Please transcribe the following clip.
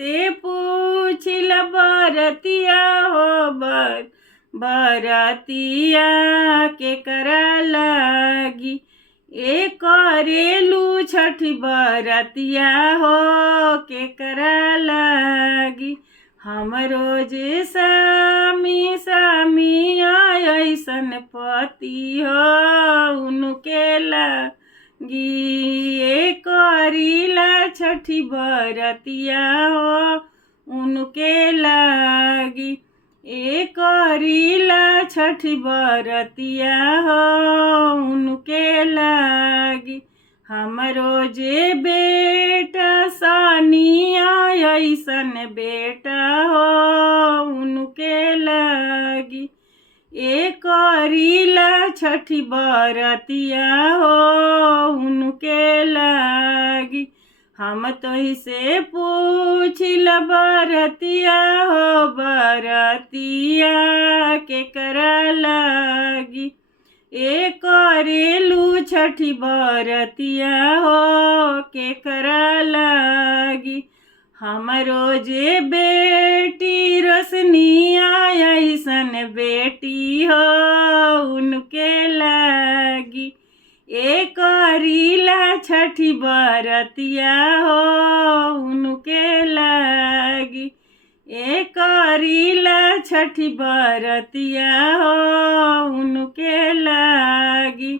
से पूछिल बरतिया हो बरतिया के करा लागी। ए करेलू छठी बरतिया हो के करा लागी। हमरो जे सामी सामी ऐसन पति हो उनके लागी। ए करीला छठी बरतिया हो उनके लागी। ए करीला छठी बरतिया हो उनके लागी। हमरो जे बेटा सानिया ऐसन बेटा हो उनके लागी। ए करीला छठी बरतिया हो उनके लागी। हम तोहि से पूछिल बरतिया हो बरतिया के करा लागी। ए करेलू छठी बरतिया हो के करा लागी। हमरो जे बेटी रोशनिया ऐसन बेटी हो उनके लागी। ए करीला छठी बरतिया हो उनके लागी। ए करीला छठी बरतिया हो उनके लागी।